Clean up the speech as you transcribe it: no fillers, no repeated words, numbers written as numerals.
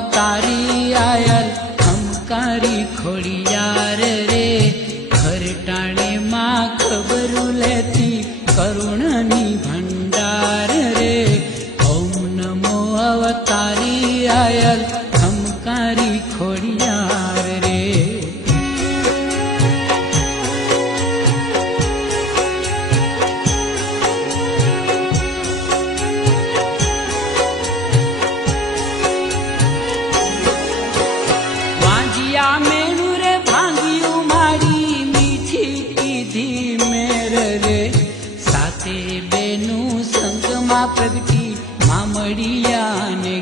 અવતારી આયલ હમકારી ખોડિયાર રે ઘરટાણે માં ખબરું લેતી કરુણની ભંડાર રે ઓમ નમો અવતારી આયલ હમકારી ખોડિયાર રે મેણું રે ભાંગ્યું મારી મીઠી કીધી મેર રે સાથે બેનું સંગમાં પ્રગટી મામડિયાને